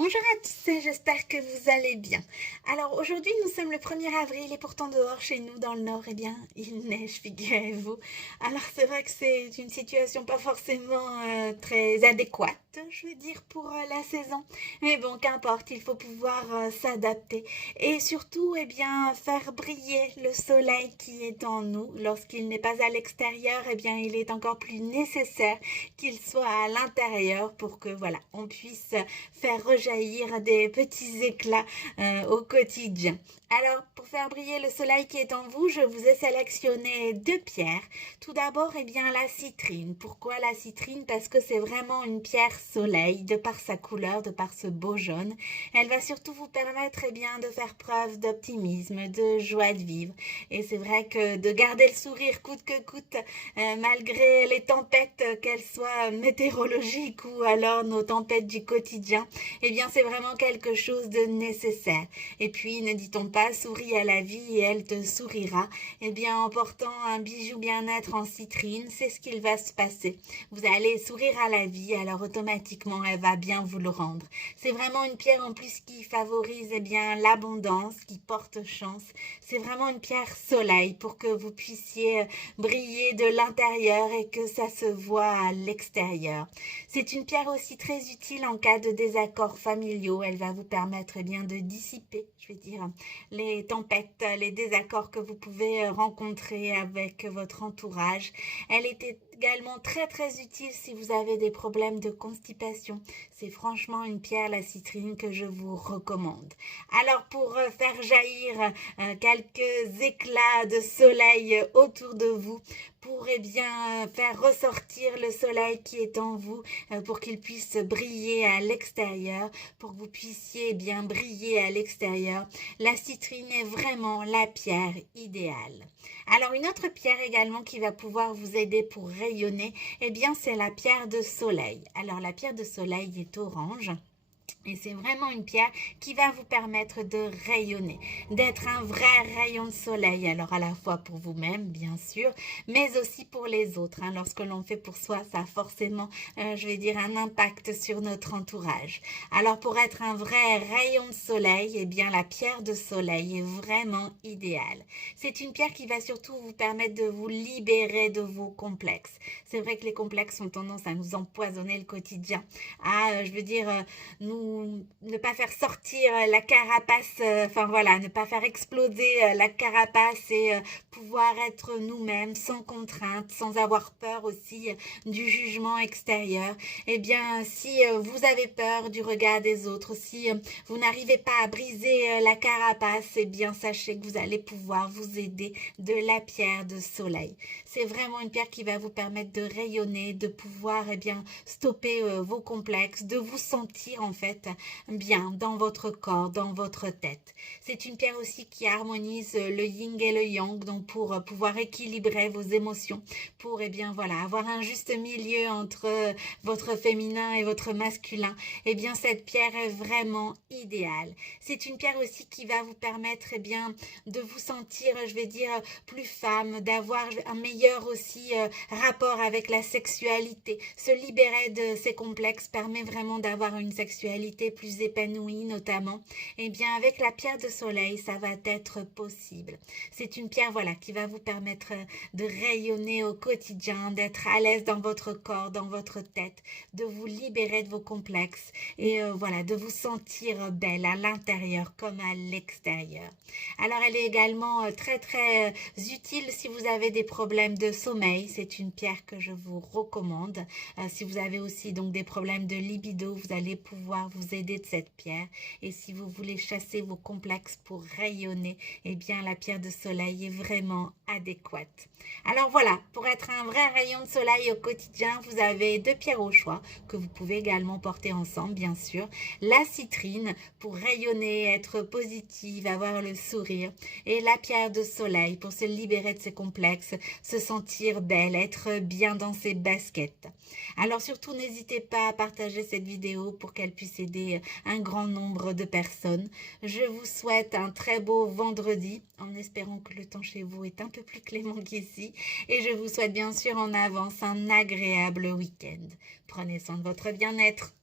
Bonjour à tous, j'espère que vous allez bien. Alors aujourd'hui nous sommes le 1er avril et pourtant dehors chez nous dans le nord, eh bien il neige, figurez-vous. Alors c'est vrai que c'est une situation pas forcément très adéquate, je veux dire, pour la saison. Mais bon, qu'importe, il faut pouvoir s'adapter et surtout eh bien faire briller le soleil qui est en nous. Lorsqu'il n'est pas à l'extérieur, eh bien il est encore plus nécessaire qu'il soit à l'intérieur pour que voilà, on puisse faire rejaillir des petits éclats au quotidien. Alors, pour faire briller le soleil qui est en vous, je vous ai sélectionné deux pierres. Tout d'abord, eh bien, la citrine. Pourquoi la citrine? Parce que c'est vraiment une pierre soleil, de par sa couleur, de par ce beau jaune. Elle va surtout vous permettre, eh bien, de faire preuve d'optimisme, de joie de vivre. Et c'est vrai que de garder le sourire coûte que coûte, malgré les tempêtes, qu'elles soient météorologiques ou alors nos tempêtes du quotidien, eh bien, c'est vraiment quelque chose de nécessaire. Et puis, ne dit-on pas, souris à la vie et elle te sourira. Eh bien, en portant un bijou bien-être en citrine, c'est ce qu'il va se passer. Vous allez sourire à la vie, alors automatiquement, elle va bien vous le rendre. C'est vraiment une pierre en plus qui favorise, eh bien, l'abondance, qui porte chance. C'est vraiment une pierre soleil pour que vous puissiez briller de l'intérieur et que ça se voit à l'extérieur. C'est une pierre aussi très utile en cas de désaccords familiaux. Elle va vous permettre eh bien, de dissiper, je vais dire, les tempêtes, les désaccords que vous pouvez rencontrer avec votre entourage. Elle est également très utile si vous avez des problèmes de constipation. C'est franchement une pierre, la citrine, que je vous recommande. Alors pour faire jaillir quelques éclats de soleil autour de vous, pour eh bien faire ressortir le soleil qui est en vous, pour qu'il puisse briller à l'extérieur, pour que vous puissiez bien briller à l'extérieur. La citrine est vraiment la pierre idéale. Alors une autre pierre également qui va pouvoir vous aider pour rayonner, eh bien c'est la pierre de soleil. Alors la pierre de soleil est orange. Et c'est vraiment une pierre qui va vous permettre de rayonner, d'être un vrai rayon de soleil. Alors à la fois pour vous-même, bien sûr, mais aussi pour les autres. Lorsque l'on fait pour soi, ça a forcément, je vais dire, un impact sur notre entourage. Alors pour être un vrai rayon de soleil, eh bien la pierre de soleil est vraiment idéale. C'est une pierre qui va surtout vous permettre de vous libérer de vos complexes. C'est vrai que les complexes ont tendance à nous empoisonner le quotidien, à, je veux dire, ne pas faire sortir la carapace, enfin voilà, ne pas faire exploser la carapace et pouvoir être nous-mêmes sans contrainte, sans avoir peur aussi du jugement extérieur. Eh bien, si vous avez peur du regard des autres, si vous n'arrivez pas à briser la carapace, eh bien, sachez que vous allez pouvoir vous aider de la pierre de soleil. C'est vraiment une pierre qui va vous permettre de rayonner, de pouvoir, eh bien, stopper vos complexes, de vous sentir en fait bien dans votre corps, dans votre tête. C'est une pierre aussi qui harmonise le yin et le yang, donc pour pouvoir équilibrer vos émotions, pour eh bien voilà, avoir un juste milieu entre votre féminin et votre masculin. Eh bien cette pierre est vraiment idéale. C'est une pierre aussi qui va vous permettre eh bien de vous sentir, je vais dire, plus femme, d'avoir un meilleur aussi rapport avec la sexualité. Se libérer de ces complexes permet vraiment d'avoir une sexualité plus épanouie notamment. Eh bien avec la pierre de soleil, ça va être possible. C'est une pierre voilà qui va vous permettre de rayonner au quotidien, d'être à l'aise dans votre corps, dans votre tête, de vous libérer de vos complexes et voilà, de vous sentir belle à l'intérieur comme à l'extérieur. Alors elle est également très utile si vous avez des problèmes de sommeil. C'est une pierre que je vous recommande. Si vous avez aussi donc des problèmes de libido, vous allez pouvoir vous aider de cette pierre. Et si vous voulez chasser vos complexes pour rayonner, eh bien la pierre de soleil est vraiment adéquate. Alors voilà, pour être un vrai rayon de soleil au quotidien, vous avez deux pierres au choix que vous pouvez également porter ensemble, bien sûr. La citrine pour rayonner, être positive, avoir le sourire. Et la pierre de soleil pour se libérer de ses complexes, se sentir belle, être bien dans ses baskets. Alors surtout, n'hésitez pas à partager cette vidéo pour qu'elle puisse aider un grand nombre de personnes. Je vous souhaite un très beau vendredi en espérant que le temps chez vous est un peu plus clément qu'ici. Et je vous souhaite bien sûr en avance un agréable week-end. Prenez soin de votre bien-être.